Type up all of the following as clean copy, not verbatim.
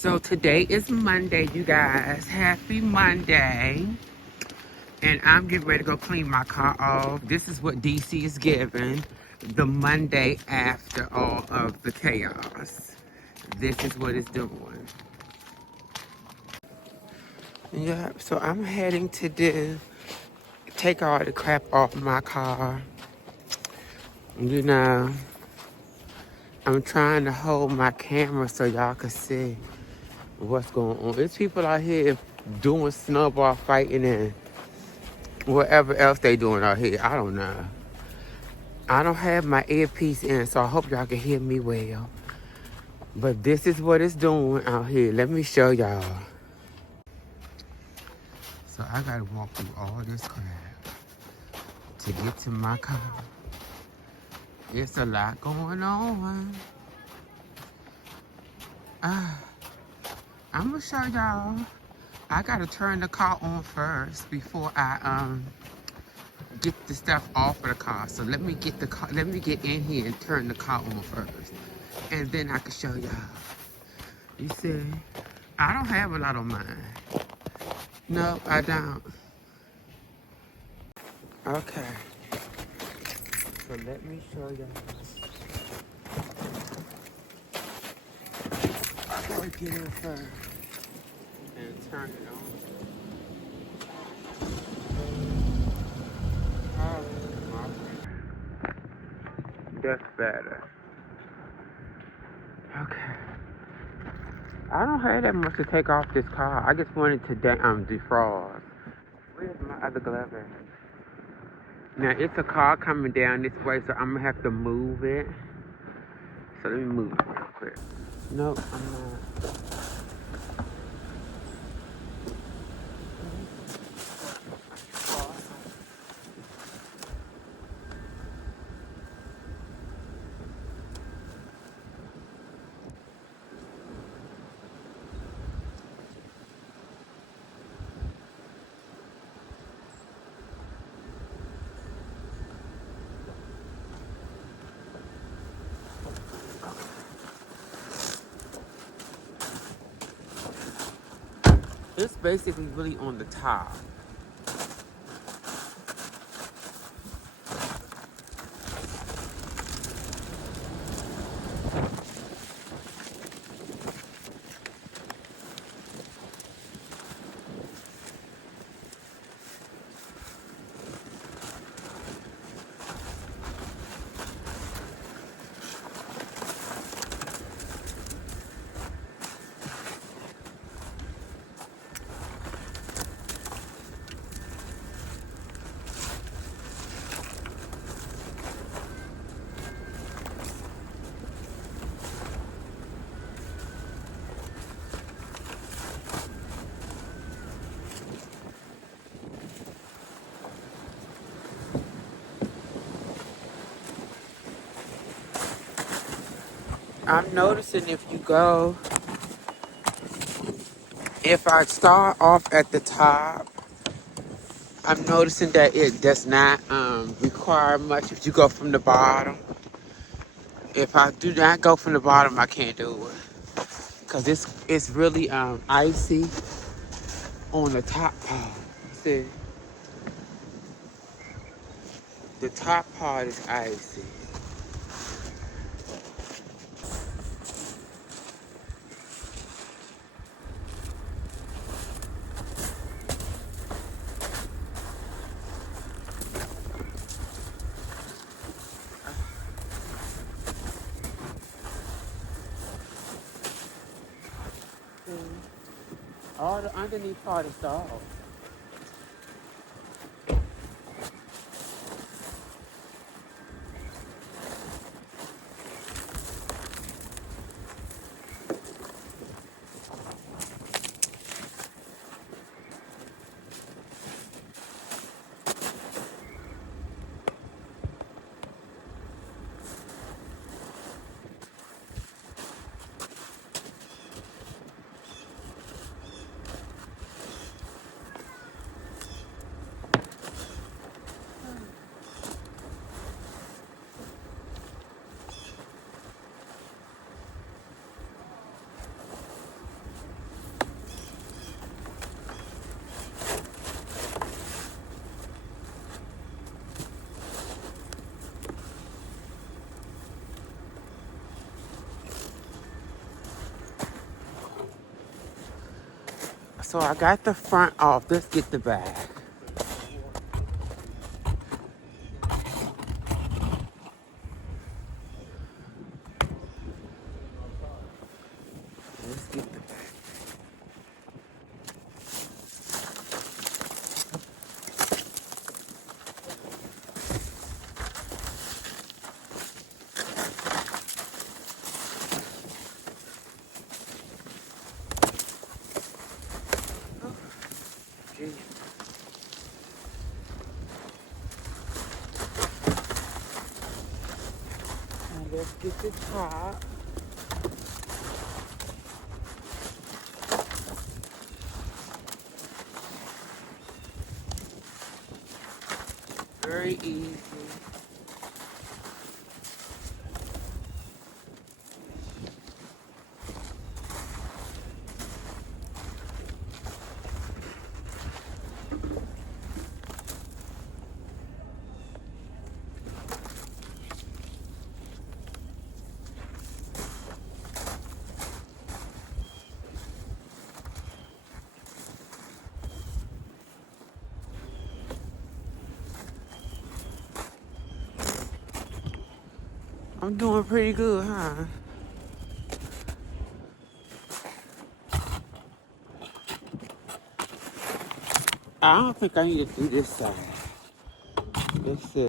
So today is Monday, you guys. Happy Monday. And I'm getting ready to go clean my car off. This is what DC is giving the Monday after all of the chaos. This is what it's doing. Yeah, so I'm heading to take all the crap off my car. You know, I'm trying to hold my camera so y'all can see what's going on. There's people out here doing snowball fighting and whatever else they doing out here. I don't know. I don't have my earpiece in, so I hope y'all can hear me well. But this is what it's doing out here. Let me show y'all. So I gotta walk through all this crap to get to my car. It's a lot going on. I'm gonna show y'all. I gotta turn the car on first before I get the stuff off of the car. So let me get in here and turn the car on first. And then I can show y'all. You see, I don't have a lot on mine. No, I don't. Okay. So let me show y'all. I'm gonna get in first and turn it on. That's better. Okay. I don't have that much to take off this car. I just wanted to defrost. Where's my other glove at? Now it's a car coming down this way, so I'm gonna have to move it. So let me move it real quick. No, I'm not. It's basically really on the top. I'm noticing if I start off at the top, I'm noticing that it does not require much if you go from the bottom. If I do not go from the bottom, I can't do it. Because it's really icy on the top part. See, the top part is icy. All the underneath part is soft. So I got the front off. Let's get the back. Let's get the back. Okay. And let's get the top. Very easy. I'm doing pretty good, huh? I don't think I need to do this side. Let's see.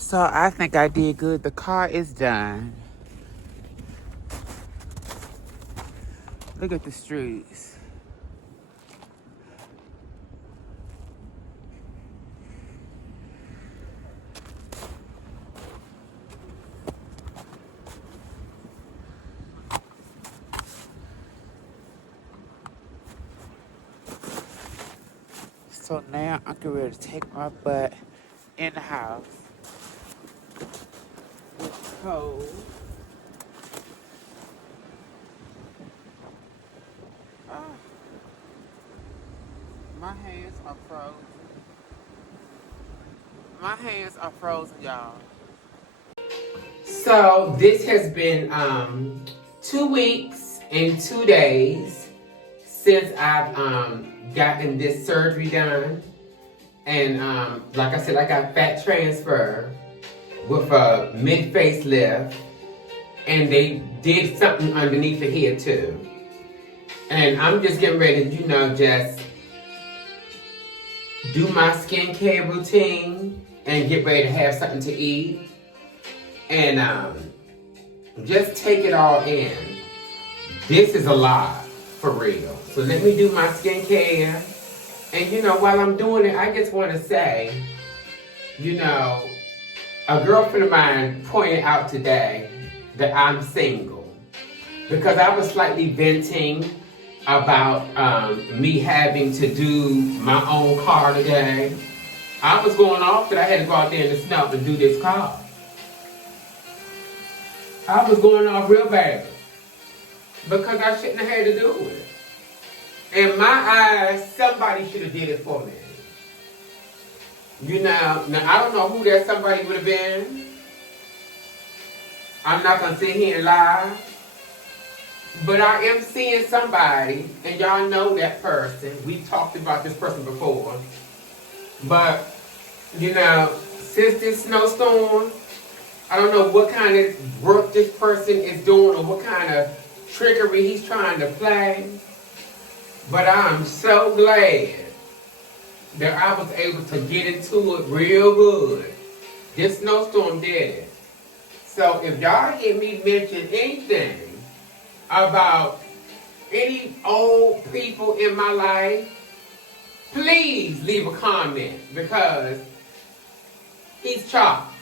So I think I did good. The car is done. Look at the streets. So now I'm getting ready to take my butt in the house. It's cold. Oh, my hands are frozen. My hands are frozen, y'all. So this has been 2 weeks and 2 days since I've gotten this surgery done. And like I said, I got fat transfer with a mid facelift, and they did something underneath the head too. And I'm just getting ready to, just do my skincare routine and get ready to have something to eat. And just take it all in. This is a lot, for real. So let me do my skincare. And while I'm doing it, I just want to say, a girlfriend of mine pointed out today that I'm single. Because I was slightly venting about me having to do my own car today. I was going off that I had to go out there in the snow and do this car. I was going off real bad because I shouldn't have had to do it. In my eyes, somebody should have did it for me. Now I don't know who that somebody would have been. I'm not going to sit here and lie. But I am seeing somebody, and y'all know that person. We've talked about this person before. But, since this snowstorm, I don't know what kind of work this person is doing or what kind of trickery he's trying to play. But I'm so glad that I was able to get into it real good. This snowstorm did it. So if y'all hear me mention anything about any old people in my life, please leave a comment because he's chopped.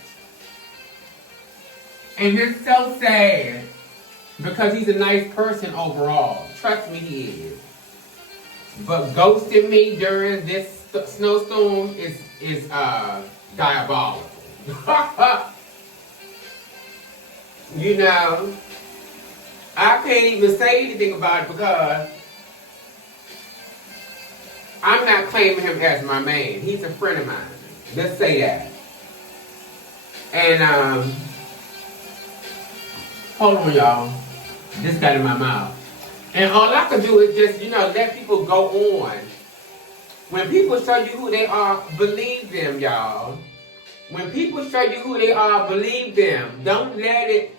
And it's so sad because he's a nice person overall. Trust me, he is. But ghosting me during this snowstorm is diabolical. You know, I can't even say anything about it because I'm not claiming him as my man. He's a friend of mine. Let's say that. And hold on, y'all. This got in my mouth. And all I can do is just, let people go on. When people show you who they are, believe them, y'all. When people show you who they are, believe them. Don't let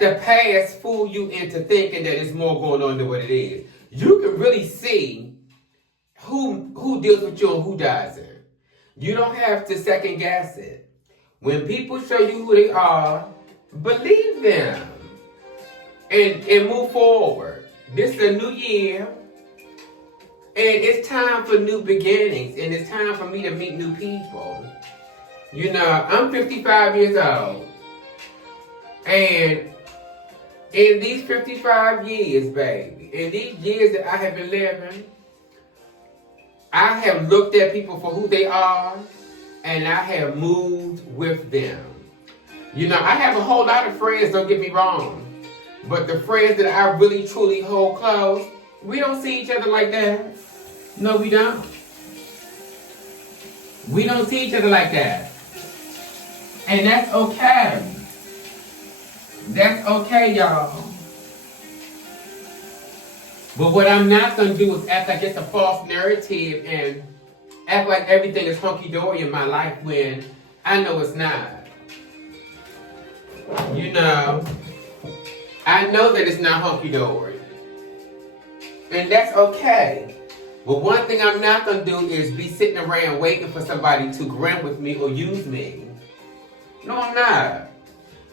the past fool you into thinking that there's more going on than what it is. You can really see who deals with you and who doesn't. You don't have to second guess it. When people show you who they are, believe them and move forward. This is a new year, and it's time for new beginnings, and it's time for me to meet new people. I'm 55 years old, and in these 55 years, baby, in these years that I have been living, I have looked at people for who they are, and I have moved with them. I have a whole lot of friends, don't get me wrong. But the friends that I really truly hold close, we don't see each other like that. No, we don't. We don't see each other like that. And that's okay. That's okay, y'all. But what I'm not going to do is act like it's a false narrative and act like everything is hunky-dory in my life when I know it's not. I know that it's not hunky-dory. And that's okay. But one thing I'm not going to do is be sitting around waiting for somebody to grin with me or use me. No, I'm not.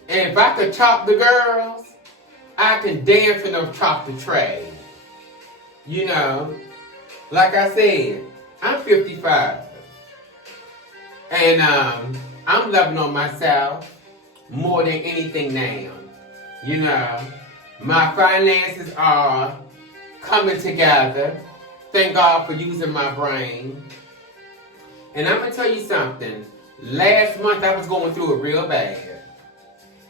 And if I could chop the girls, I can damn sure enough chop the tray. Like I said, I'm 55. And I'm loving on myself more than anything now. My finances are coming together. Thank God for using my brain. And I'm going to tell you something. Last month I was going through it real bad.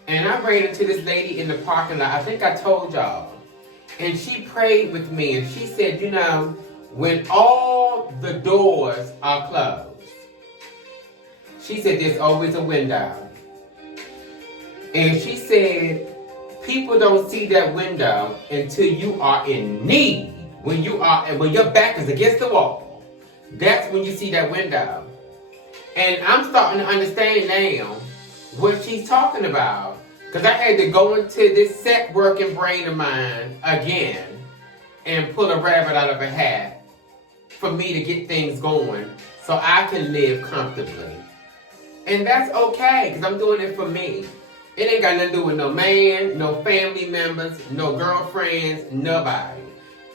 And I ran into this lady in the parking lot. I think I told y'all. And she prayed with me. And she said, when all the doors are closed, she said there's always a window. And she said, people don't see that window until you are in need. When your back is against the wall, that's when you see that window. And I'm starting to understand now what she's talking about. Because I had to go into this set working brain of mine again and pull a rabbit out of a hat for me to get things going so I can live comfortably. And that's okay, because I'm doing it for me. It ain't got nothing to do with no man, no family members, no girlfriends, nobody.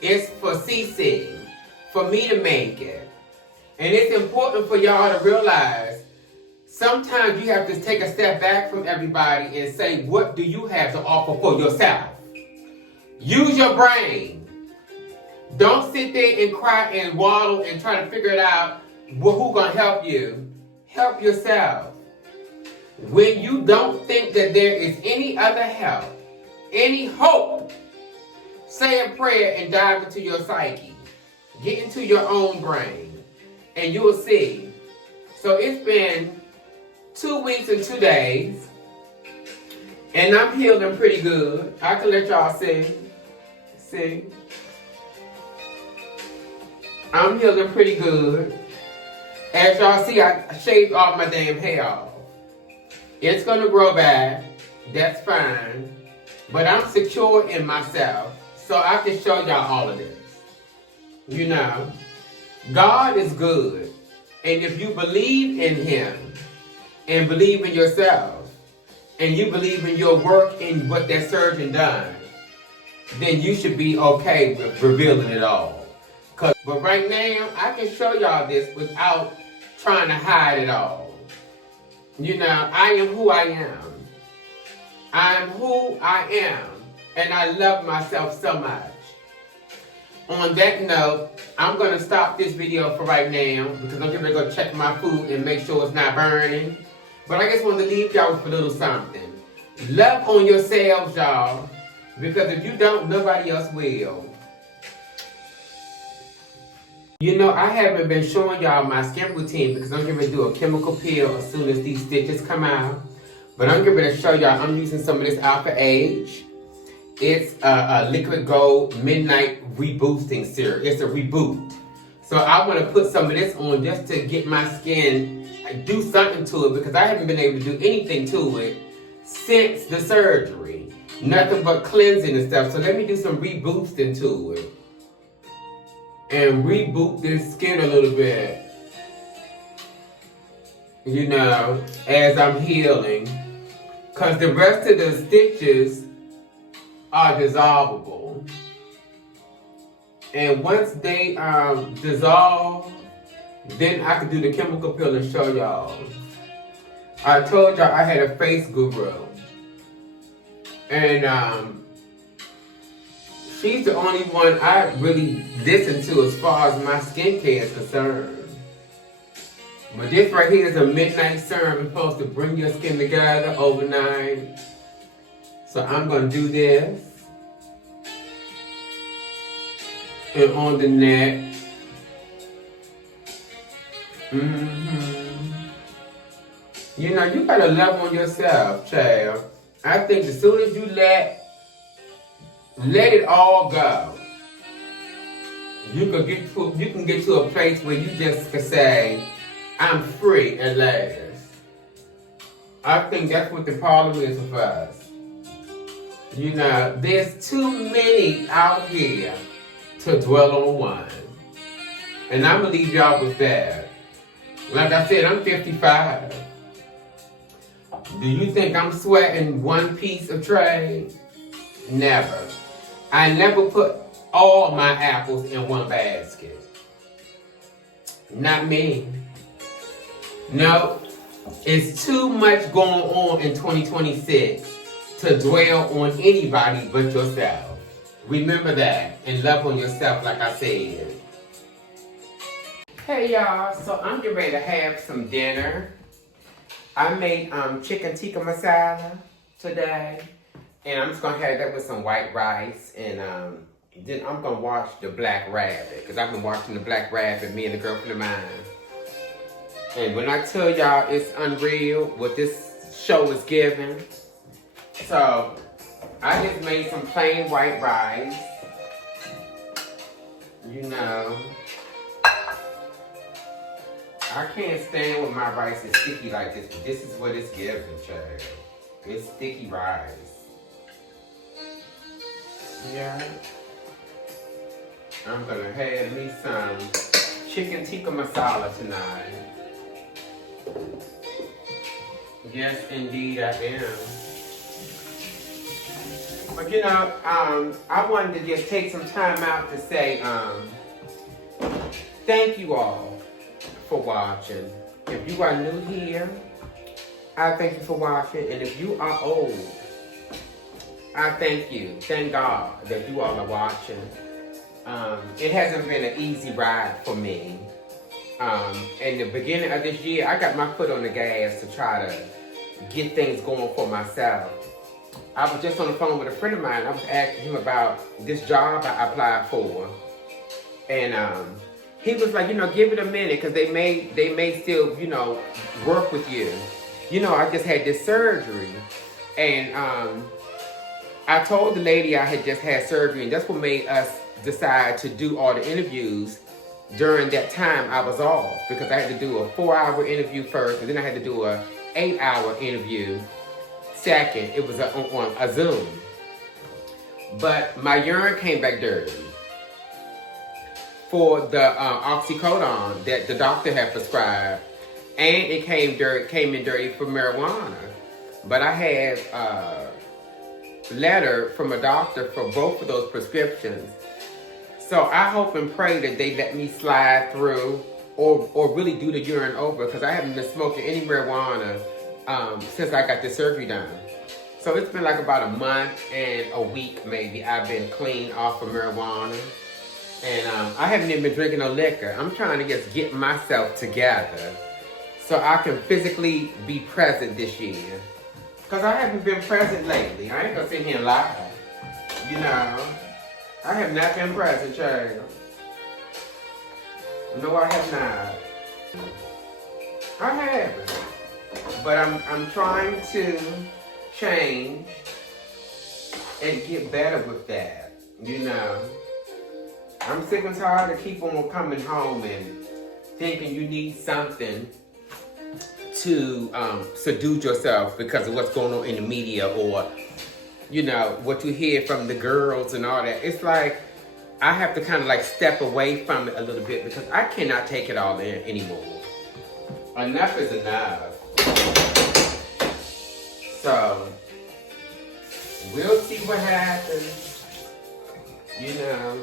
It's for CC, for me to make it. And it's important for y'all to realize sometimes you have to take a step back from everybody and say, what do you have to offer for yourself? Use your brain. Don't sit there and cry and waddle and try to figure it out. Well, who's going to help you? Help yourself. When you don't think that there is any other help, any hope, say a prayer and dive into your psyche. Get into your own brain. And you will see. So it's been 2 weeks and 2 days. And I'm healing pretty good. I can let y'all see. See? I'm healing pretty good. As y'all see, I shaved off my damn hair off. It's going to grow back. That's fine. But I'm secure in myself. So I can show y'all all of this. You know, God is good. And if you believe in him and believe in yourself and you believe in your work and what that surgeon done, then you should be okay with revealing it all. But right now, I can show y'all this without trying to hide it all. You know, I am who I am. I'm who I am. And I love myself so much. On that note, I'm going to stop this video for right now because I'm going to go check my food and make sure it's not burning. But I just want to leave y'all with a little something. Love on yourselves, y'all. Because if you don't, nobody else will. You know, I haven't been showing y'all my skin routine because I'm going to do a chemical peel as soon as these stitches come out. But I'm going to show y'all, I'm using some of this Alpha Age. It's a liquid gold midnight reboosting serum. It's a reboot. So I want to put some of this on just to get my skin, do something to it because I haven't been able to do anything to it since the surgery. Nothing but cleansing and stuff. So let me do some reboosting to it. And reboot this skin a little bit. You know, as I'm healing. Because the rest of the stitches are dissolvable. And once they dissolve, then I can do the chemical peel and show y'all. I told y'all I had a face guru. And she's the only one I really listen to as far as my skincare is concerned. But this right here is a midnight serum. It's supposed to bring your skin together overnight. So I'm going to do this. And on the neck. You know, you got to love on yourself, child. I think as soon as you let it all go, you can get to a place where you just can say, I'm free at last. I think that's what the problem is with us. You know, there's too many out here to dwell on one. And I'm going to leave y'all with that. Like I said, I'm 55. Do you think I'm sweating one piece of trade? Never. I never put all my apples in one basket. Not me. No, it's too much going on in 2026 to dwell on anybody but yourself. Remember that and love on yourself like I said. Hey y'all, so I'm getting ready to have some dinner. I made chicken tikka masala today. And I'm just going to have that with some white rice. And then I'm going to watch The Black Rabbit. Because I've been watching The Black Rabbit, me and a girlfriend of mine. And when I tell y'all it's unreal what this show is giving. So, I just made some plain white rice. You know. I can't stand when my rice is sticky like this. But this is what it's giving, child. It's sticky rice. Yeah. I'm gonna have me some chicken tikka masala tonight. Yes, indeed I am. But you know, I wanted to just take some time out to say thank you all for watching. If you are new here, I thank you for watching. And if you are old, I thank you. Thank God that you all are watching. It hasn't been an easy ride for me. In the beginning of this year, I got my foot on the gas to try to get things going for myself. I was just on the phone with a friend of mine. I was asking him about this job I applied for. And he was like, you know, give it a minute because they may still, you know, work with you. You know, I just had this surgery. And I told the lady I had just had surgery, and that's what made us decide to do all the interviews during that time I was off, because I had to do a 4-hour interview first, and then I had to do a 8-hour interview second. It was on a Zoom. But my urine came back dirty. for the oxycodone that the doctor had prescribed, and it came in dirty for marijuana. But I had a letter from a doctor for both of those prescriptions. So I hope and pray that they let me slide through or really do the urine over, because I haven't been smoking any marijuana since I got the surgery done. So it's been like about a month and a week maybe I've been clean off of marijuana. And I haven't even been drinking no liquor. I'm trying to just get myself together so I can physically be present this year. Because I haven't been present lately. I ain't gonna sit here and lie. You know, I have not been present, child. No, I have not. I haven't. But I'm trying to change and get better with that, you know. I'm sick and tired of keep on coming home and thinking you need something to seduce yourself because of what's going on in the media, or, you know, what you hear from the girls and all that. It's like I have to kind of like step away from it a little bit because I cannot take it all in anymore. Enough is enough. So, we'll see what happens. You know,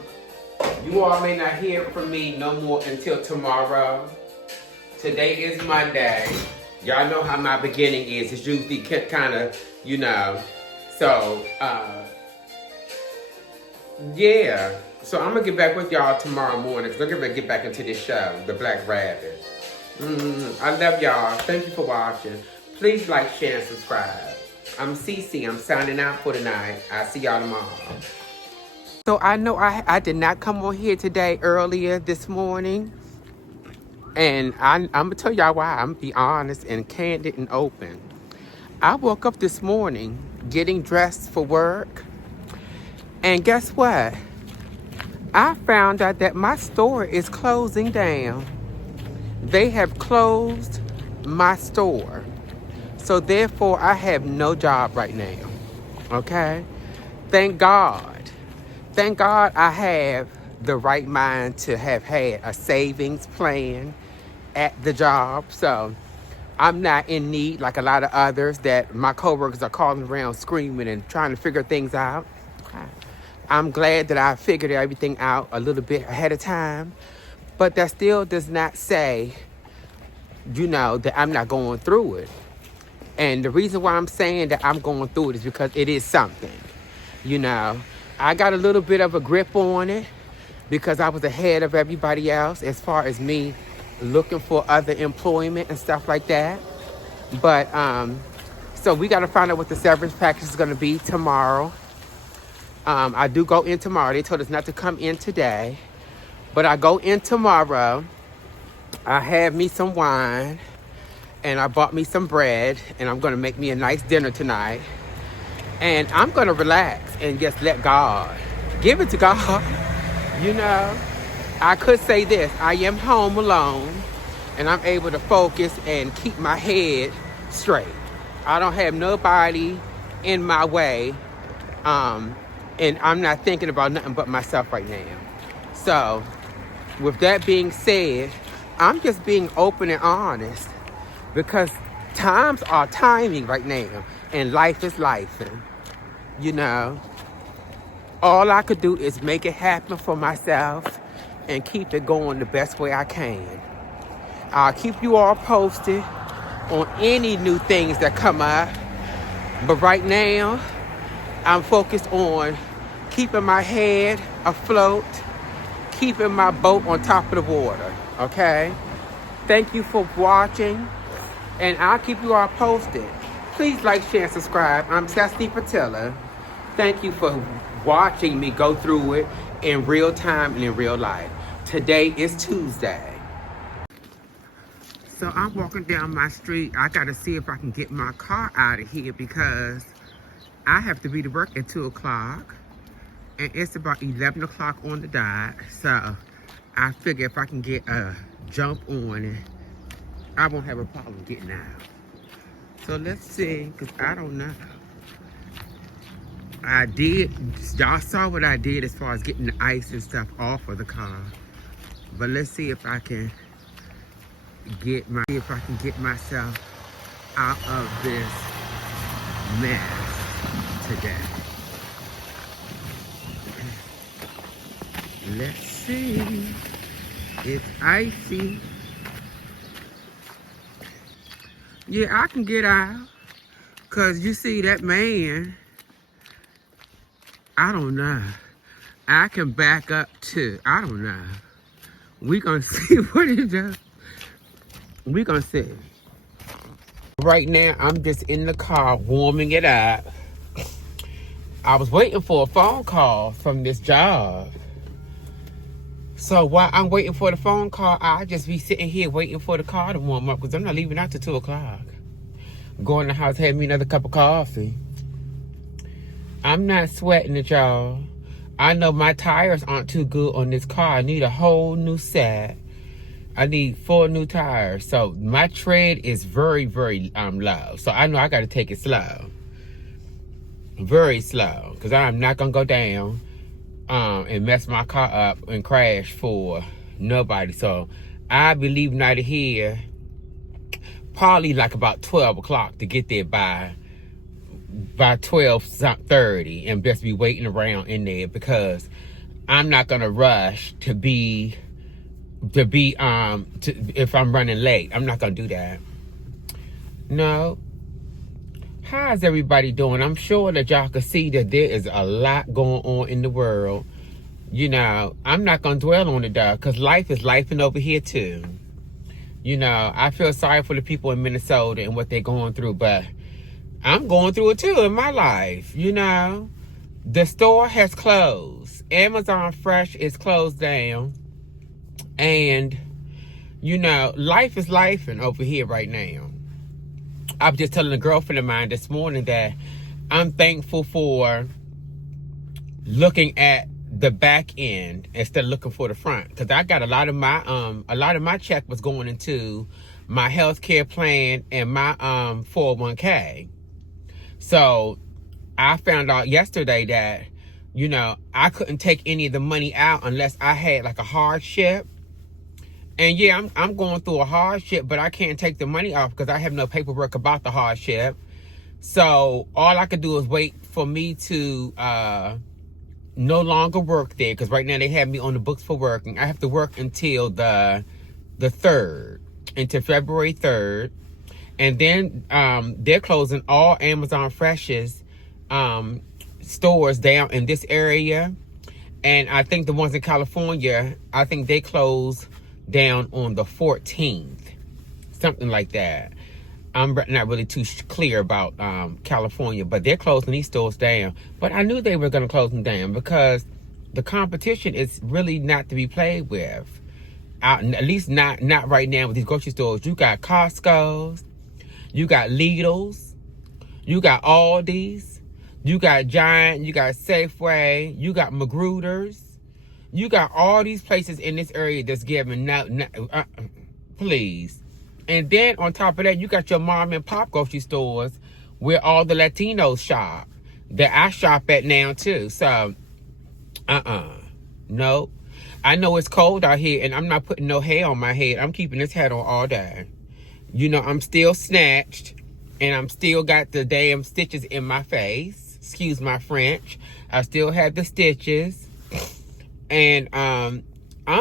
you all may not hear from me no more until tomorrow. Today is Monday. Y'all know how my beginning is. It's usually kind of, you know. So, yeah. So, I'm going to get back with y'all tomorrow morning because I'm going to get back into this show, The Black Rabbit. I love y'all. Thank you for watching. Please like, share, and subscribe. I'm Cece. I'm signing out for tonight. I'll see y'all tomorrow. So I know I did not come on here today earlier this morning. And I'm going to tell y'all why. I'm going to be honest and candid and open. I woke up this morning getting dressed for work. And guess what? I found out that my store is closing down. They have closed my store. So therefore, I have no job right now, okay? Thank God. Thank God I have the right mind to have had a savings plan at the job. So I'm not in need like a lot of others that my coworkers are calling around screaming and trying to figure things out. I'm glad that I figured everything out a little bit ahead of time. But that still does not say, you know, that I'm not going through it. And the reason why I'm saying that I'm going through it is because it is something. You know, I got a little bit of a grip on it because I was ahead of everybody else as far as me looking for other employment and stuff like that. But, so we got to find out what the severance package is going to be tomorrow. I do go in tomorrow. They told us not to come in today. But I go in tomorrow. I have me some wine. And I bought me some bread, and I'm going to make me a nice dinner tonight. And I'm going to relax and just let God. Give it to God. You know, I could say this. I am home alone, and I'm able to focus and keep my head straight. I don't have nobody in my way, and I'm not thinking about nothing but myself right now. So, with that being said, I'm just being open and honest. Because times are timing right now. And life is life. You know. All I could do is make it happen for myself. And keep it going the best way I can. I'll keep you all posted on any new things that come up. But right now, I'm focused on keeping my head afloat. Keeping my boat on top of the water. Okay? Thank you for watching. And I'll keep you all posted. Please like, share, and subscribe. I'm Cecily Patilla. Thank you for watching me go through it in real time and in real life. Today is Tuesday. So I'm walking down my street. I got to see if I can get my car out of here because I have to be to work at 2 o'clock. And it's about 11 o'clock on the dot. So I figure if I can get a jump on it, I won't have a problem getting out. So let's see, because I don't know. Y'all saw what I did as far as getting the ice and stuff off of the car. But let's see if I can get myself out of this mess today. Let's see. It's icy. Yeah, I can get out. Cause you see that man, I don't know. I can back up too. I don't know. We gonna see what it does. We gonna see. Right now, I'm just in the car warming it up. I was waiting for a phone call from this job. So while I'm waiting for the phone call, I'll just be sitting here waiting for the car to warm up because I'm not leaving out till 2 o'clock. Go in the house, have me another cup of coffee. I'm not sweating it, y'all. I know my tires aren't too good on this car. I need a whole new set. I need 4 new tires. So my tread is very, very low. So I know I got to take it slow. Very slow. Because I'm not going to go down and mess my car up and crash for nobody. So I'll be leaving out of here probably like about 12 o'clock to get there by 12:30 and just be waiting around in there because I'm not gonna rush if I'm running late. I'm not gonna do that. No. How's everybody doing? I'm sure that y'all can see that there is a lot going on in the world. You know, I'm not gonna dwell on it though, because life is lifing over here too. You know, I feel sorry for the people in Minnesota and what they're going through, but I'm going through it too in my life, you know. The store has closed. Amazon Fresh is closed down. And, you know, life is lifing over here right now. I was just telling a girlfriend of mine this morning that I'm thankful for looking at the back end instead of looking for the front. Because I got a lot of my check was going into my health care plan and my 401k. So I found out yesterday that, you know, I couldn't take any of the money out unless I had like a hardship. And yeah, I'm going through a hardship, but I can't take the money off because I have no paperwork about the hardship. So all I could do is wait for me to no longer work there, because right now they have me on the books for working. I have to work until the 3rd, until February 3rd. And then they're closing all Amazon Fresh's stores down in this area. And I think the ones in California, I think they close down on the 14th. Something like that. I'm not really too clear about California, but they're closing these stores down. But I knew they were going to close them down because the competition is really not to be played with. At least not right now with these grocery stores. You got Costco's. You got Lidl's, you got Aldi's, you got Giant, you got Safeway, you got Magruder's, you got all these places in this area that's giving please. And then on top of that, you got your mom and pop grocery stores where all the Latinos shop that I shop at now too. So, no. I know it's cold out here and I'm not putting no hair on my head. I'm keeping this hat on all day. You know, I'm still snatched and I'm still got the damn stitches in my face. Excuse my French. I still have the stitches. And I'm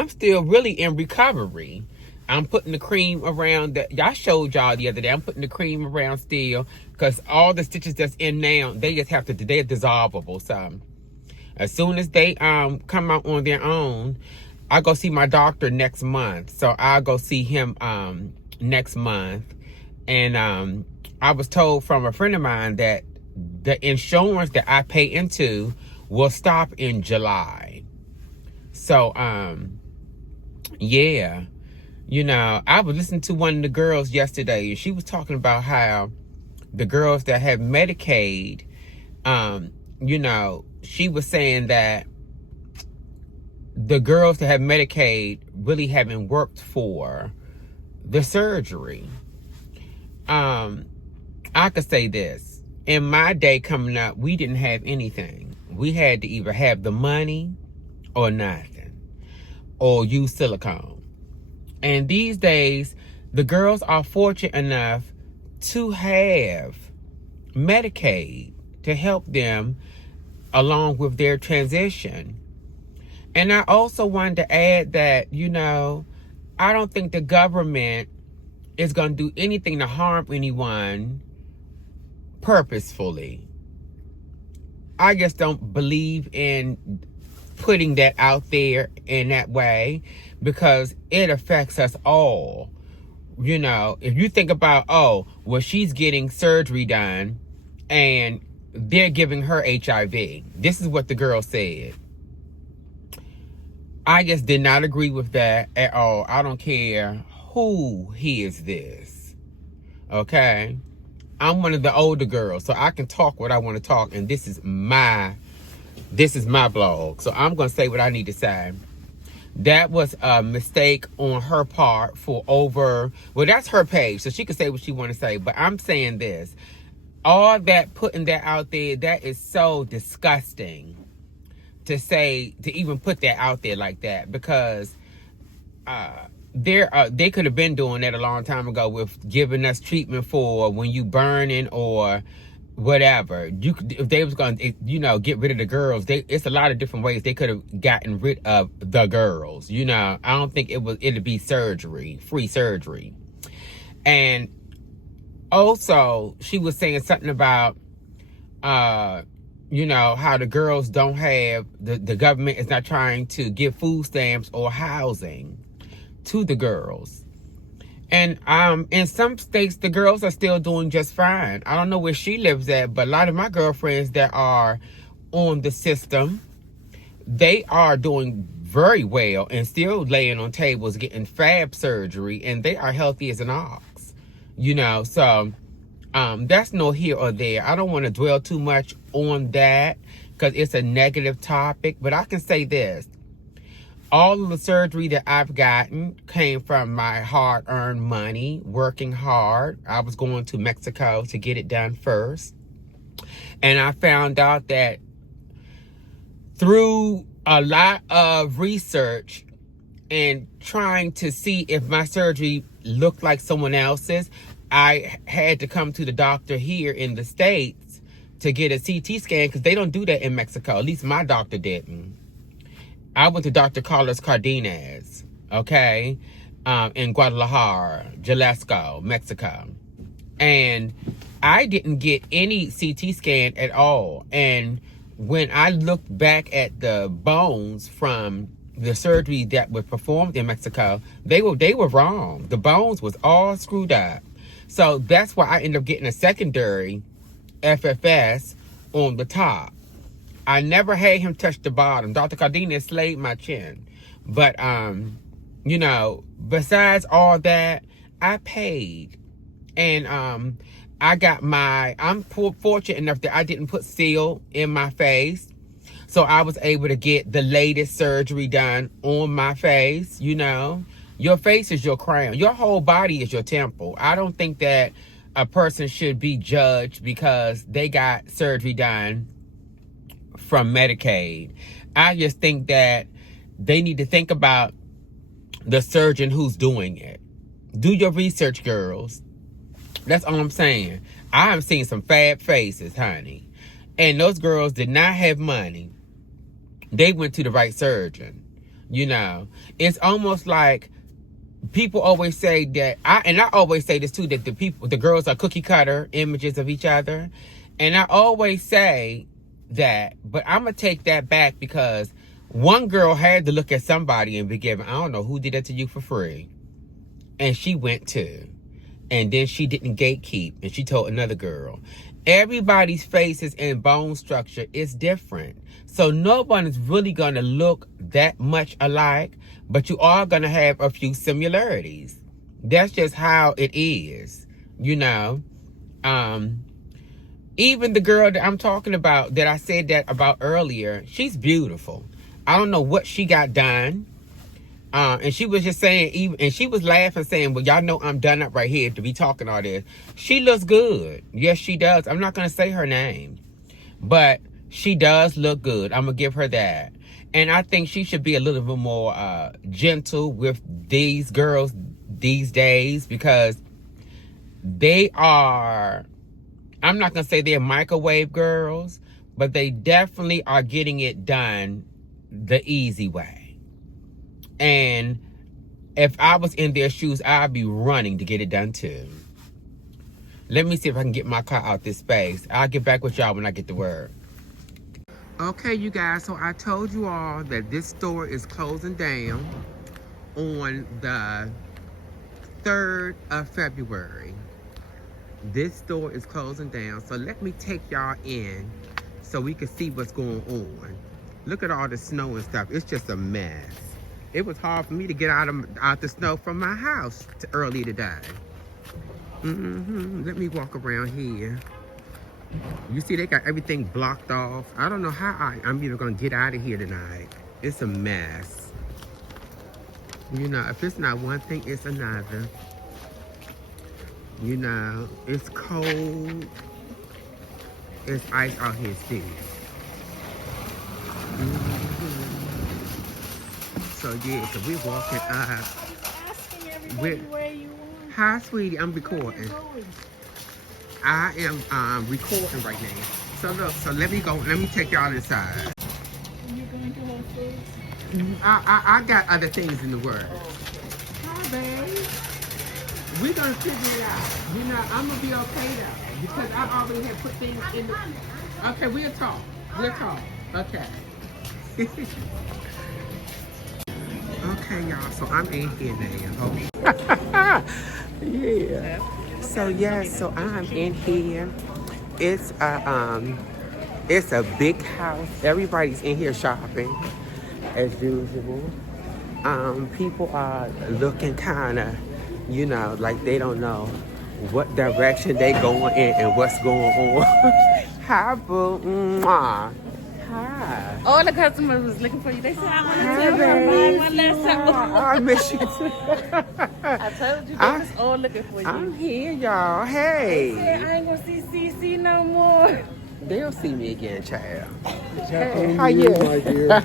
still really in recovery. I'm putting the cream around I showed y'all the other day. I'm putting the cream around still because all the stitches that's in now, they're dissolvable. So as soon as they come out on their own, I'll go see my doctor next month. So I'll go see him next month. And I was told from a friend of mine that the insurance that I pay into will stop in July. So yeah, you know, I was listening to one of the girls yesterday and she was talking about how the girls that have Medicaid, you know, she was saying that the girls that have Medicaid really haven't worked for the surgery. I could say this. In my day coming up, we didn't have anything. We had to either have the money or nothing. or use silicone. And these days, the girls are fortunate enough to have Medicaid to help them along with their transition. And I also wanted to add that, I don't think the government is going to do anything to harm anyone purposefully. I just don't believe in putting that out there in that way because it affects us all. If you think about, she's getting surgery done and they're giving her HIV. This is what the girl said. I just did not agree with that at all. I don't care who hears this. Okay? I'm one of the older girls, so I can talk what I want to talk, and this is my blog. So I'm going to say what I need to say. That was a mistake on her part that's her page, so she can say what she want to say, but I'm saying this. All that, putting that out there, that is so disgusting to even put that out there like that, because they could have been doing that a long time ago with giving us treatment for when you burning or whatever. If they was going to, get rid of the girls, it's a lot of different ways they could have gotten rid of the girls. I don't think it'd be free surgery. And also, she was saying something about, how the girls don't have, the government is not trying to give food stamps or housing to the girls. And in some states, the girls are still doing just fine. I don't know where she lives at, but a lot of my girlfriends that are on the system, they are doing very well and still laying on tables getting fab surgery, and they are healthy as an ox. So that's no here or there. I don't want to dwell too much on that because it's a negative topic, but I can say this. All of the surgery that I've gotten came from my hard-earned money, working hard. I was going to Mexico to get it done first. And I found out that through a lot of research and trying to see if my surgery looked like someone else's, I had to come to the doctor here in the States to get a CT scan because they don't do that in Mexico. At least my doctor didn't. I went to Dr. Carlos Cardenas, okay, in Guadalajara, Jalisco, Mexico. And I didn't get any CT scan at all. And when I looked back at the bones from the surgery that was performed in Mexico, they were wrong. The bones was all screwed up. So that's why I ended up getting a secondary FFS on the top. I never had him touch the bottom. Dr. Cardenas slayed my chin. But, besides all that, I paid. And I'm fortunate enough that I didn't put seal in my face. So I was able to get the latest surgery done on my face, Your face is your crown. Your whole body is your temple. I don't think that a person should be judged because they got surgery done from Medicaid. I just think that they need to think about the surgeon who's doing it. Do your research, girls. That's all I'm saying. I have seen some fab faces, honey. And those girls did not have money. They went to the right surgeon. It's almost like people always say that, I always say this too, that the girls are cookie cutter images of each other. And I always say that, but I'm going to take that back because one girl had to look at somebody and be given, I don't know who did that to you for free. And she went to. And then she didn't gatekeep and she told another girl. Everybody's faces and bone structure is different. So no one is really going to look that much alike, but you are going to have a few similarities. That's just how it is, Even the girl that I'm talking about, that I said that about earlier, she's beautiful. I don't know what she got done. And she was just saying, and she was laughing, saying, well, y'all know I'm done up right here to be talking all this. She looks good. Yes, she does. I'm not going to say her name. But she does look good. I'm going to give her that. And I think she should be a little bit more gentle with these girls these days, because they are, I'm not going to say they're microwave girls, but they definitely are getting it done the easy way. And if I was in their shoes, I'd be running to get it done too. Let me see if I can get my car out this space. I'll get back with y'all when I get the word. Okay, you guys, so I told you all that this store is closing down on the 3rd of February. This store is closing down, so let me take y'all in so we can see what's going on. Look at all the snow and stuff. It's just a mess. It was hard for me to get out the snow from my house early today. Let me walk around here. You see, they got everything blocked off. I don't know how I'm even gonna get out of here tonight. It's a mess. You know, if it's not one thing, it's another. You know, it's cold. It's ice out here still. So yeah, so we're walking up. Where you are. Hi, sweetie, I'm recording. I am recording right now. So look, so let me take y'all inside. You going to Whole Foods? I got other things in the world. Hi, babe. We're gonna figure it out. You know, I'm gonna be okay though, because I already have put things in the. Okay, we'll talk. Okay. Okay, y'all. So I'm in here now. Yeah. So yes, so I'm in here. It's a big house. Everybody's in here shopping as usual. People are looking kind of, you know, like they don't know what direction they going in and what's going on. Hi, boo. Mwah. Hi. All the customers was looking for you. They said, I want to Hi, tell her babe. one last time. I miss you too. I told you they was all looking for you. I'm here, y'all. Hey. They said, I ain't going to see CC no more. They'll see me again, child. Hey, how you? My dear.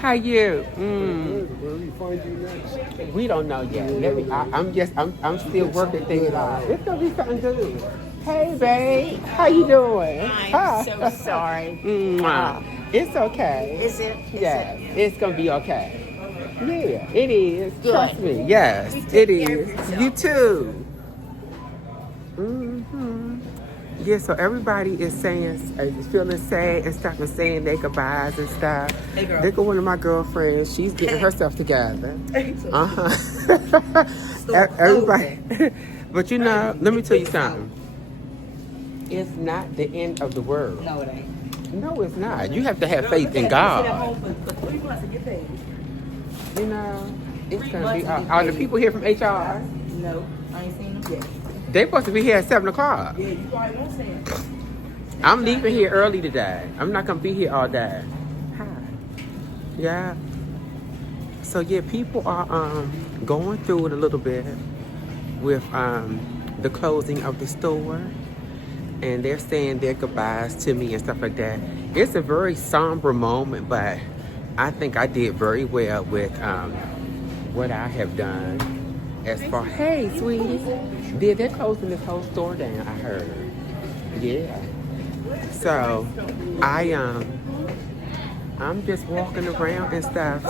How you? Where we find you next? We don't know yet. I'm still working things out. It's gonna be something good. Hey, babe. How you doing? I'm so sorry. Mwah. It's okay. Is it? Yeah, it's gonna be okay. Yeah, it is. Trust me. Yes, it is. You too. Yeah, so everybody is saying, is feeling sad and stuff and saying their goodbyes and stuff. Hey, girl. Look at one of my girlfriends. She's getting herself together. Everybody. But you know, let me tell you something. It's not the end of the world. No, it ain't. No, it's not. You have to have faith in God. For 3 months to get paid. You know, it's 3 gonna months be. to get Are the paid. people here from HR? No, I ain't seen them yet. They supposed to be here at 7 o'clock. Yeah, you probably won't see them. I'm leaving here early today. I'm not gonna be here all day. Hi. Yeah. So yeah, people are going through it a little bit with the closing of the store, and they're saying their goodbyes to me and stuff like that. It's a very somber moment, but I think I did very well with what I have done. As far, hey, sweetie, they're closing this whole store down. I heard. Yeah. So, I'm just walking around and stuff.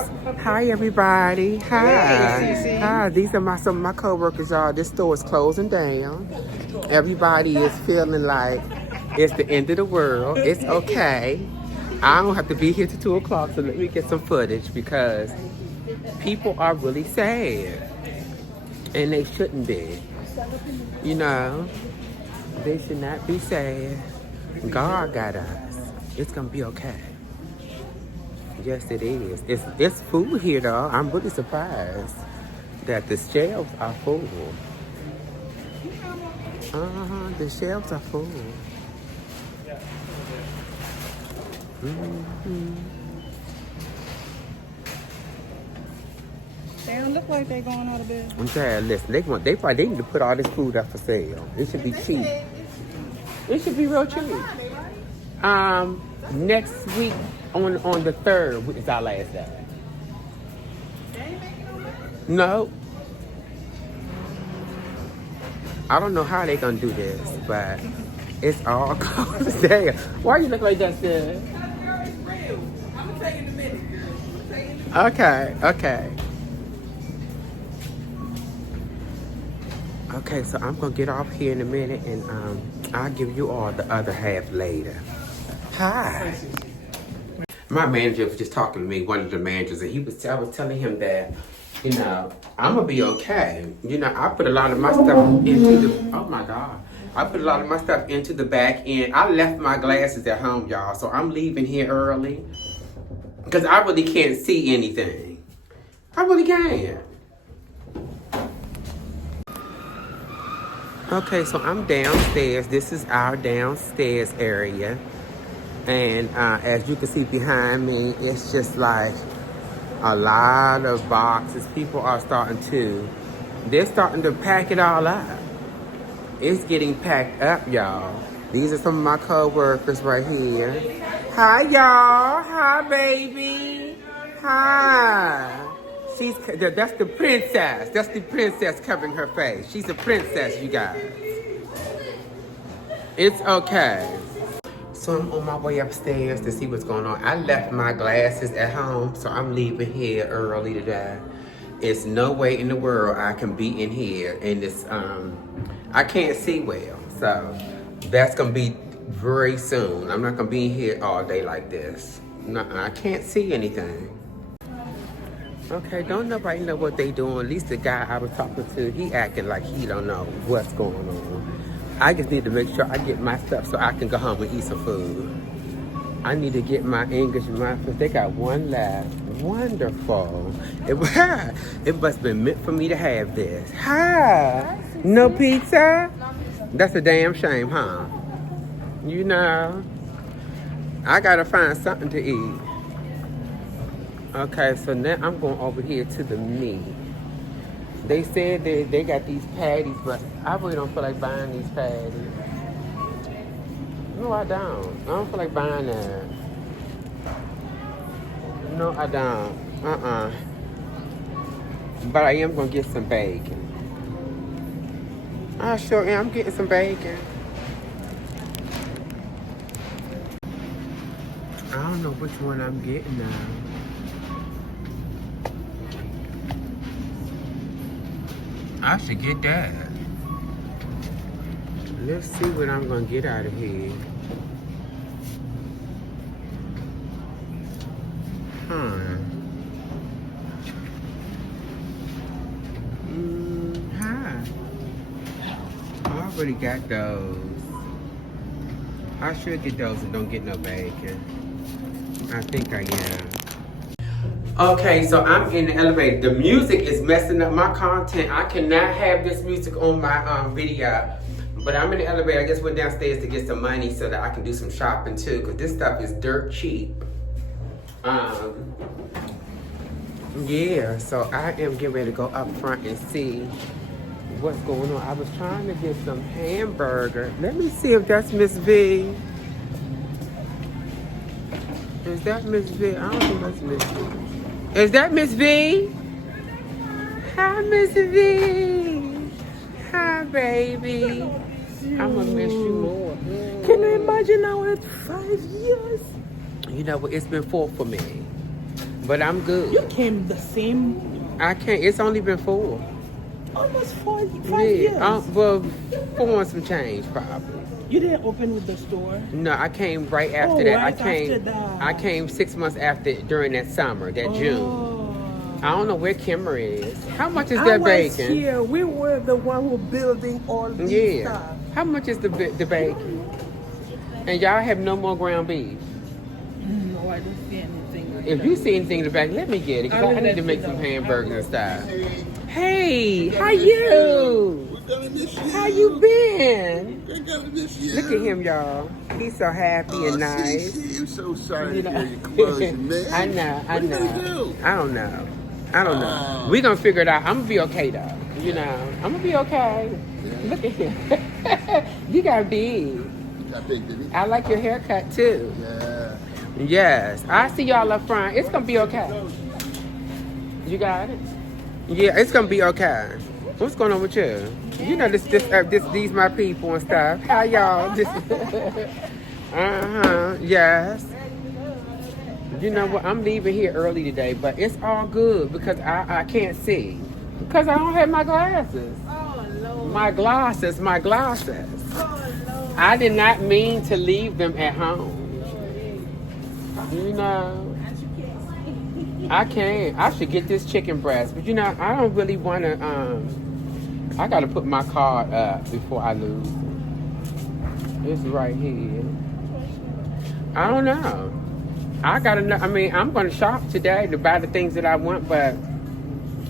Hi, everybody. Hi. Hi. These are some of my coworkers, y'all. This store is closing down. Everybody is feeling like it's the end of the world. It's okay. I don't have to be here till 2 o'clock, so let me get some footage because people are really sad. And they shouldn't be. You know, they should not be sad. God got us. It's gonna be okay. Yes, it is. It's food here though. I'm really surprised that the shelves are full. The shelves are full. They don't look like they're going out of business. I'm saying, listen, they need to put all this food up for sale. It should be cheap. It should be real cheap. Next week, On the 3rd, which is our last day. No. I don't know how they gonna do this, but it's all closed down. Why you look like that, sis? Okay, okay. Okay, so I'm gonna get off here in a minute and I'll give you all the other half later. Hi. My manager was just talking to me, one of the managers, and I was telling him that, you know, I'm gonna be okay. You know, I put a lot of my stuff into the, oh my God. I put a lot of my stuff into the back end. I left my glasses at home, y'all, so I'm leaving here early. Because I really can't see anything. I really can't. Okay, so I'm downstairs. This is our downstairs area. And as you can see behind me, it's just like a lot of boxes. People are they're starting to pack it all up. It's getting packed up, y'all. These are some of my co-workers right here. Hi, y'all. Hi, baby. Hi. That's the princess. That's the princess covering her face. She's a princess, you guys. It's okay. So I'm on my way upstairs to see what's going on. I left my glasses at home, so I'm leaving here early today. It's no way in the world I can be in here, and it's I can't see well, so that's gonna be very soon. I'm not gonna be in here all day like this. No, I can't see anything. Okay, don't nobody know what they doing. At least the guy I was talking to, he acting like he don't know what's going on. I just need to make sure I get my stuff so I can go home and eat some food. I need to get my English muffins. They got one left. Wonderful. It must have been meant for me to have this. Hi. No pizza? That's a damn shame, huh? You know, I gotta find something to eat. Okay, so now I'm going over here to the meat. They said they got these patties, but I really don't feel like buying these patties. No, I don't. I don't feel like buying that. No, I don't. But I am going to get some bacon. I sure am. I'm getting some bacon. I don't know which one I'm getting now. I should get that. Let's see what I'm gonna get out of here. Hi. I already got those. I should get those and don't get no bacon. I think I am. Okay, so I'm in the elevator. The music is messing up my content. I cannot have this music on my video. But I'm in the elevator. I just went downstairs to get some money so that I can do some shopping too, because this stuff is dirt cheap. Yeah, so I am getting ready to go up front and see what's going on. I was trying to get some hamburger. Let me see if that's Miss V. Is that Miss V? I don't think that's Miss V. Is that Miss V? Hi, Miss V. Hi, baby. I'm gonna miss you more. Can you imagine now it's 5 years? You know what? It's been 4 for me. But I'm good. You came the same. I can't. It's only been 4. Almost 5 years. Well, 4 and some change, probably. You didn't open with the store? No, I came right after that. Right after that. I came 6 months after, during that summer, that June. I don't know where Kimmer is. How much is that bacon? I was here. We were the one who building all this stuff. How much is the bacon? And y'all have no more ground beef? No, I don't see anything like If that. you see anything in the back, let me get it, because I need to make some hamburgers and stuff. Hey, how you? How you been? Look at him, y'all. He's so happy and nice. I'm so sorry You to know? hear your closing, man. I know. What did they do? I don't know. We gonna figure it out. I'm gonna be okay though. You know, I'm gonna be okay. Yeah. Look at him. You got big. Got big, did he? I like your haircut too. Yeah. Yes, I see y'all up front. It's gonna be okay. You got it? Yeah, it's gonna be okay. What's going on with you? You know these my people and stuff. How y'all? Yes. You know what? I'm leaving here early today, but it's all good because I can't see because I don't have my glasses. Oh, Lord. My glasses. Oh, Lord. I did not mean to leave them at home. You know. I can't. I should get this chicken breast, but you know, I don't really want to. I gotta put my card up before I lose it. It's right here. I don't know. I gotta know. I mean, I'm gonna shop today to buy the things that I want, but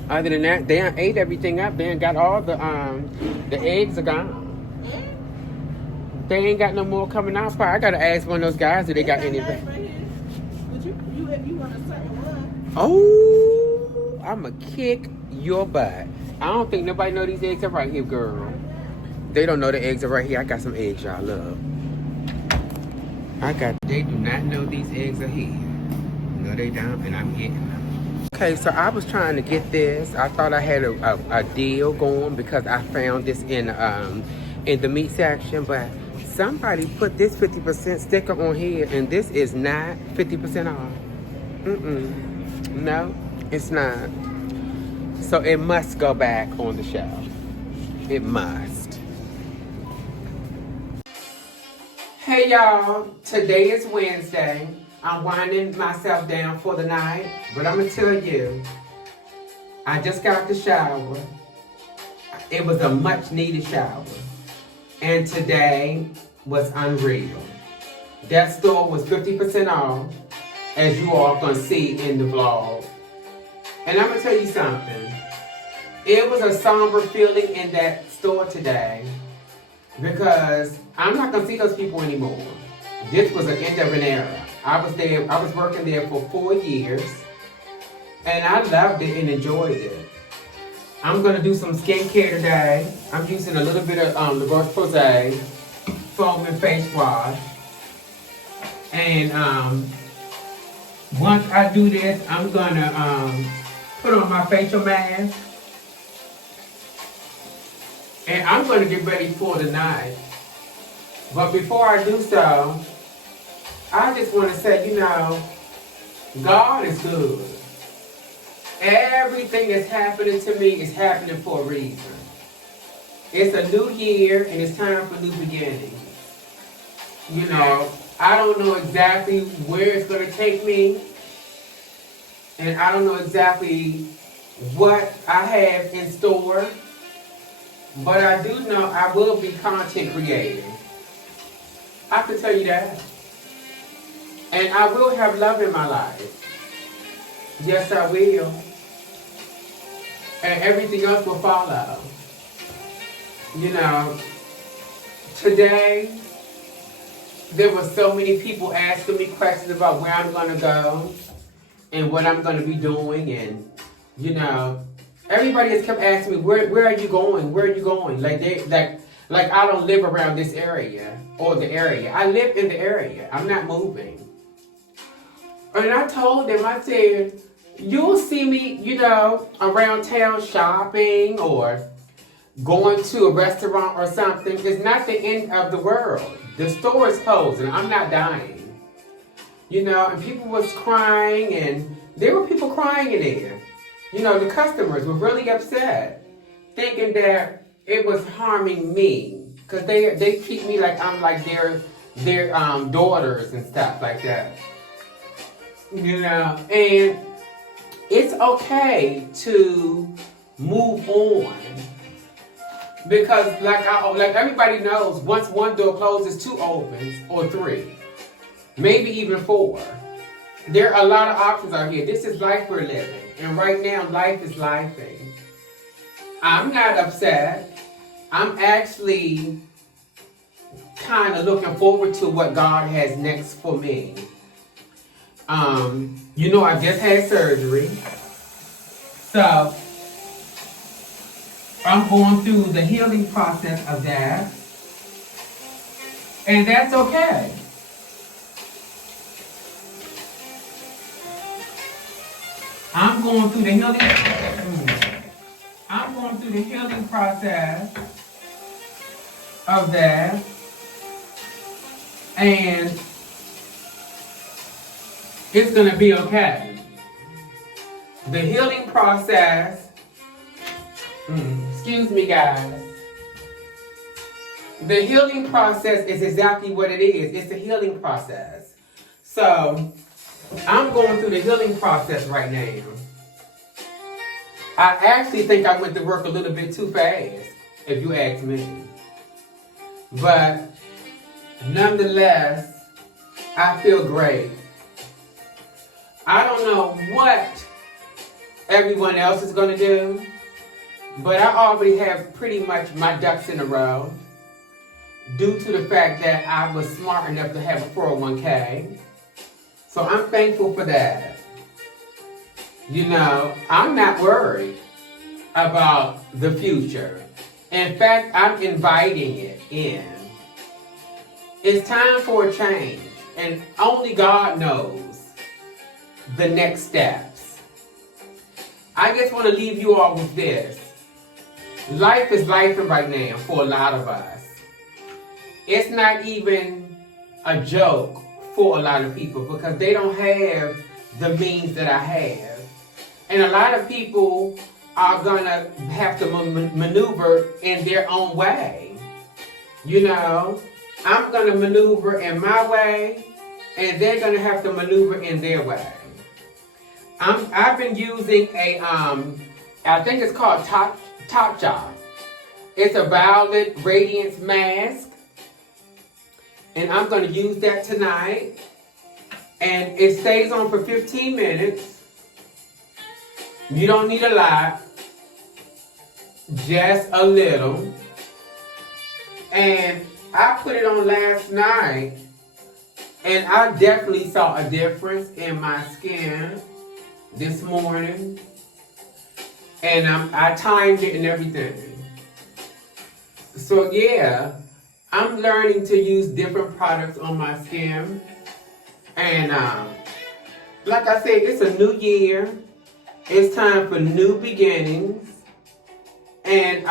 other than that, they done ate everything up. They ain't got all the eggs are gone. They ain't got no more coming out. I gotta ask one of those guys if they got any. But you if you want a certain one. Oh, I'ma kick your butt. I don't think nobody know these eggs are right here, girl. They don't know the eggs are right here. I got some eggs y'all love. They do not know these eggs are here. No, they don't, and I'm getting them. Okay, so I was trying to get this. I thought I had a deal going because I found this in the meat section, but somebody put this 50% sticker on here, and this is not 50% off. No, it's not. So it must go back on the shelf. It must. Hey y'all, today is Wednesday. I'm winding myself down for the night, but I'm gonna tell you, I just got the shower. It was a much needed shower. And today was unreal. That store was 50% off, as you all gonna see in the vlog. And I'm gonna tell you something. It was a somber feeling in that store today because I'm not gonna see those people anymore. This was an end of an era. I was working there for 4 years and I loved it and enjoyed it. I'm gonna do some skincare today. I'm using a little bit of La Roche-Posay foam and face wash. And once I do this, I'm gonna put on my facial mask. And I'm going to get ready for the night. But before I do so, I just want to say, you know, God is good. Everything that's happening to me is happening for a reason. It's a new year and it's time for new beginnings. You know, I don't know exactly where it's going to take me. And I don't know exactly what I have in store. But I do know I will be content creating. I can tell you that. And I will have love in my life. Yes, I will. And everything else will follow. You know, today, there were so many people asking me questions about where I'm going to go and what I'm going to be doing. And, you know, everybody has kept asking me, where are you going? Where are you going? Like I don't live around this area or the area. I live in the area. I'm not moving. And I told them, I said, you'll see me, you know, around town shopping or going to a restaurant or something. It's not the end of the world. The store is closed and I'm not dying. You know, and people was crying and there were people crying in there. You know, the customers were really upset, thinking that it was harming me, because they treat me like I'm like their daughters and stuff like that. You know, and it's okay to move on, because like everybody knows, once one door closes, 2 opens or 3, maybe even 4. There are a lot of options out here. This is life we're living. And right now, life is lifing. I'm not upset. I'm actually kind of looking forward to what God has next for me. You know, I just had surgery. So, I'm going through the healing process of that. And that's okay. I'm going through the healing. I'm going through the healing process of that, and it's gonna be okay. The healing process. Excuse me, guys. The healing process is exactly what it is. It's a healing process. So, I'm going through the healing process right now. I actually think I went to work a little bit too fast, if you ask me. But, nonetheless, I feel great. I don't know what everyone else is going to do, but I already have pretty much my ducks in a row due to the fact that I was smart enough to have a 401k. So I'm thankful for that. You know, I'm not worried about the future. In fact, I'm inviting it in. It's time for a change, and only God knows the next steps. I just want to leave you all with this. Life is life right now for a lot of us. It's not even a joke for a lot of people because they don't have the means that I have. And a lot of people are going to have to maneuver in their own way. You know, I'm going to maneuver in my way, and they're going to have to maneuver in their way. I've been using a, I think it's called Top Job. It's a violet radiance mask, and I'm going to use that tonight. And it stays on for 15 minutes. You don't need a lot, just a little. And I put it on last night, and I definitely saw a difference in my skin this morning. And I timed it and everything. So yeah, I'm learning to use different products on my skin. And like I said, it's a new year. It's time for new beginnings. And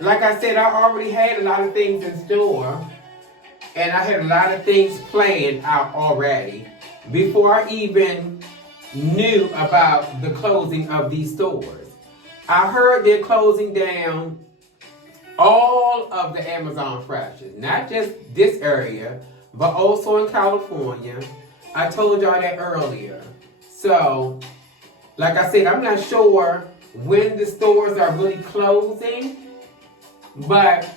like I said, I already had a lot of things in store. And I had a lot of things planned out already before I even knew about the closing of these stores. I heard they're closing down all of the Amazon Freshes, not just this area, but also in California. I told y'all that earlier. So, like I said, I'm not sure when the stores are really closing, but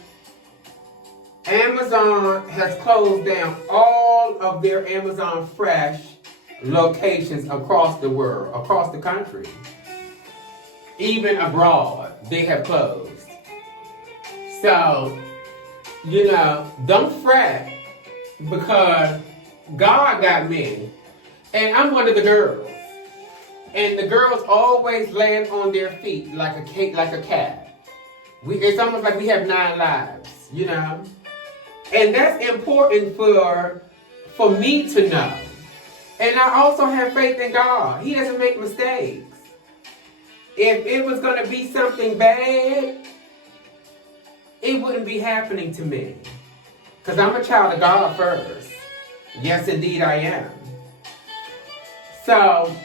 Amazon has closed down all of their Amazon Fresh locations across the world, across the country. Even abroad, they have closed. So, you know, don't fret because God got me. And I'm one of the girls. And the girls always land on their feet like a cat. It's almost like we have 9 lives, you know? And that's important for me to know. And I also have faith in God. He doesn't make mistakes. If it was going to be something bad, it wouldn't be happening to me. Because I'm a child of God first. Yes, indeed I am. So,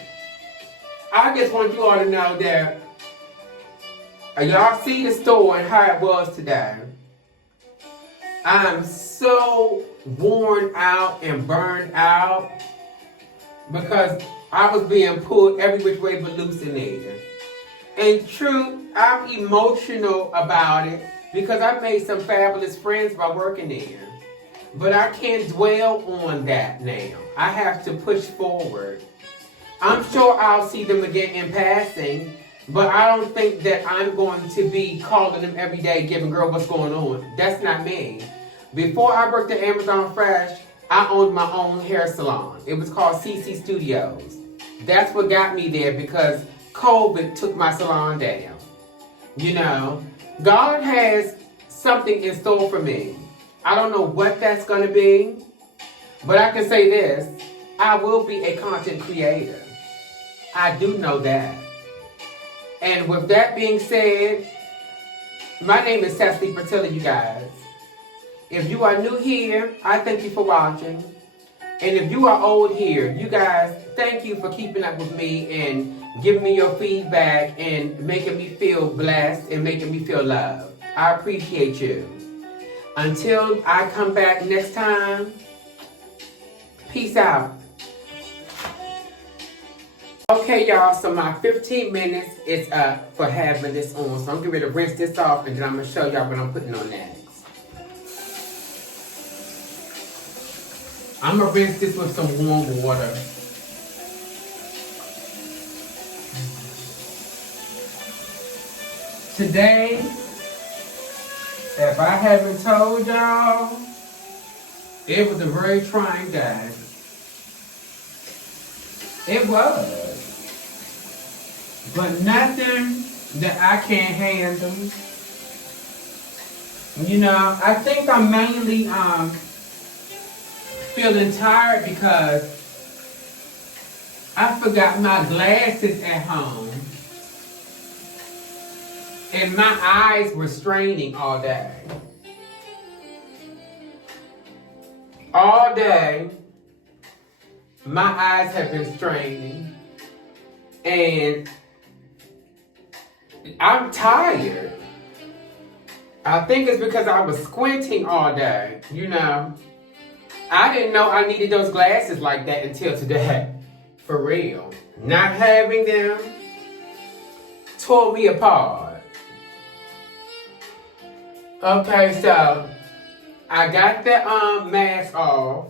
I just want you all to know that y'all see the store and how it was today. I'm so worn out and burned out because I was being pulled every which way but loose in there. In truth, I'm emotional about it because I made some fabulous friends by working there. But I can't dwell on that now. I have to push forward. I'm sure I'll see them again in passing, but I don't think that I'm going to be calling them every day, giving girl what's going on. That's not me. Before I worked at Amazon Fresh, I owned my own hair salon. It was called CC Studios. That's what got me there because COVID took my salon down. You know, God has something in store for me. I don't know what that's going to be, but I can say this. I will be a content creator. I do know that. And with that being said, my name is Cecily Fertilla, you guys. If you are new here, I thank you for watching. And if you are old here, you guys, thank you for keeping up with me and giving me your feedback and making me feel blessed and making me feel loved. I appreciate you. Until I come back next time, peace out. Okay, y'all, so my 15 minutes is up for having this on. So I'm getting ready to rinse this off and then I'm going to show y'all what I'm putting on next. I'm going to rinse this with some warm water. Today, if I haven't told y'all, it was a very trying day. It was. But nothing that I can't handle. You know, I think I'm mainly feeling tired because I forgot my glasses at home. And my eyes were straining all day. All day, my eyes have been straining. And I'm tired. I think it's because I was squinting all day, you know. I didn't know I needed those glasses like that until today. For real. Not having them tore me apart. Okay, so I got the mask off.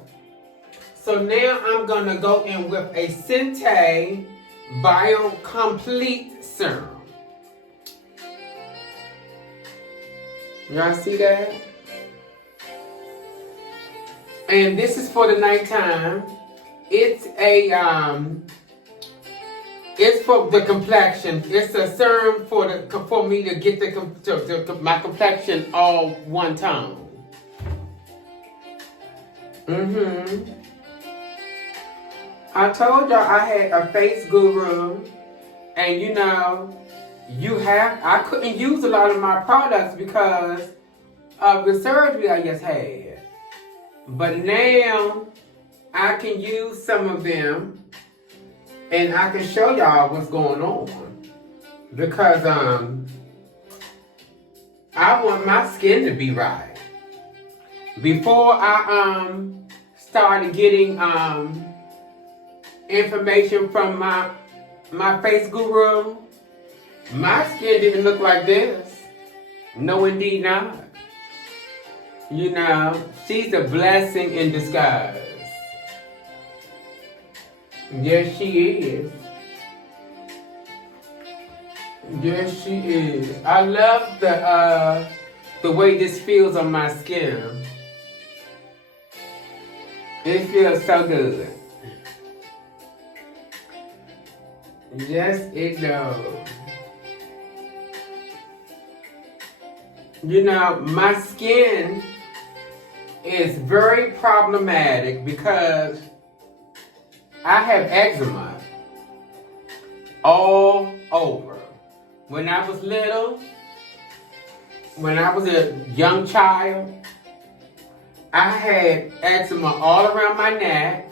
So now I'm gonna go in with a Sente Bio Complete Serum. Y'all see that? And this is for the nighttime. It's it's for the complexion. It's a serum for me to get my complexion all one tone. I told y'all I had a face guru, and you know, I couldn't use a lot of my products because of the surgery I just had. But now I can use some of them and I can show y'all what's going on. Because I want my skin to be right. Before I started getting information from my face guru, my skin didn't look like this. No, indeed not. You know, she's a blessing in disguise. Yes, she is. Yes, she is. I love the way this feels on my skin. It feels so good. Yes, it does. You know, my skin is very problematic because I have eczema all over. When I was little, when I was a young child, I had eczema all around my neck,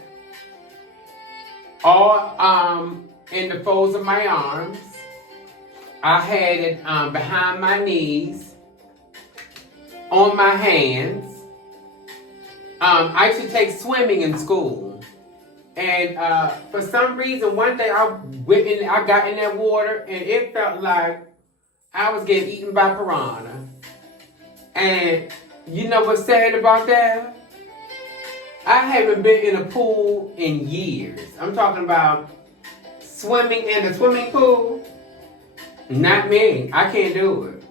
all in the folds of my arms. I had it behind my knees, on my hands. I used to take swimming in school. And for some reason, one day I got in that water and it felt like I was getting eaten by piranha. And you know what's sad about that? I haven't been in a pool in years. I'm talking about swimming in the swimming pool. Not me. I can't do it.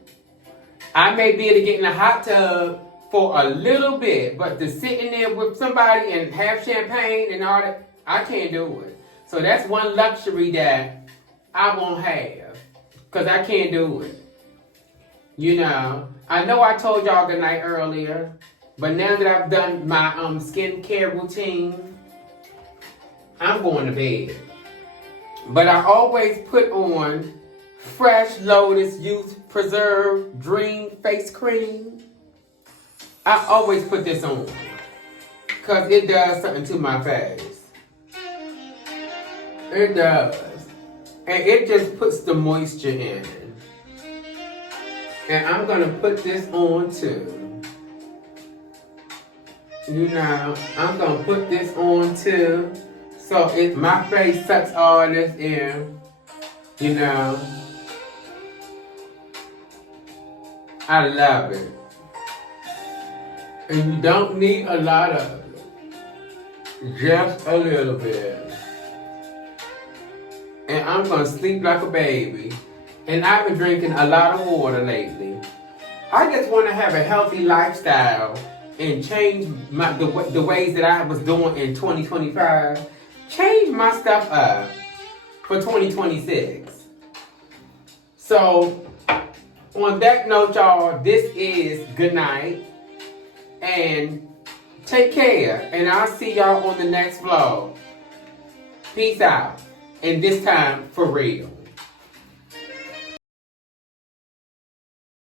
I may be able to get in a hot tub for a little bit, but to sit in there with somebody and have champagne and all that, I can't do it. So that's one luxury that I won't have, because I can't do it. You know I told y'all good night earlier, but now that I've done my skincare routine, I'm going to bed. But I always put on Fresh Lotus Youth Preserve Dream Face Cream. I always put this on because it does something to my face. It does. And it just puts the moisture in. And I'm going to put this on too. You know, I'm going to put this on too. So my face sucks all this in. You know. I love it. And you don't need a lot of it. Just a little bit. And I'm going to sleep like a baby. And I've been drinking a lot of water lately. I just want to have a healthy lifestyle and change the ways that I was doing in 2025. Change my stuff up for 2026. So, on that note, y'all, this is good night. And take care. And I'll see y'all on the next vlog. Peace out. And this time, for real.